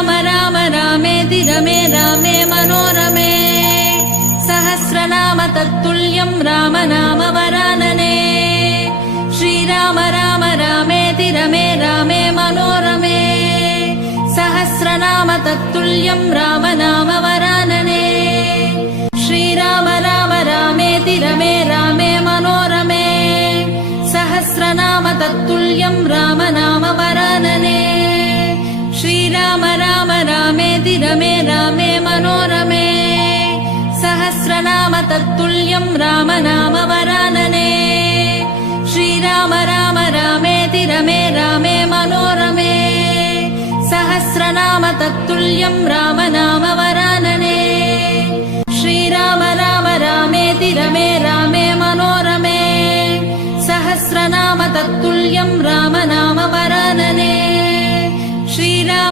श्रीराम राम रामेति रमे रामे मनोरमे सहस्रनाम तत्तुल्यं राम नाम वरानने श्रीराम राम रामेति रमे रामे मनोरमे सहस्रनाम तत्तुल्यं राम नाम वरानने श्रीराम राम रामेति रमे रामे मनोरमे सहस्रनाम तत्तुल्यं राम नाम वरानने श्रीराम राम रामेति रमे रामे मनोरमे सहस्रनाम तत्तुल्यं राम नाम वरानने श्रीराम राम रामेति रमे रामे मनोरमे सहस्रनाम तत्तुल्यं राम नाम वरानने श्रीराम राम रामेति रमे रामे मनोरमे सहस्रनाम तत्तुल्यं राम नाम वरानने श्रीराम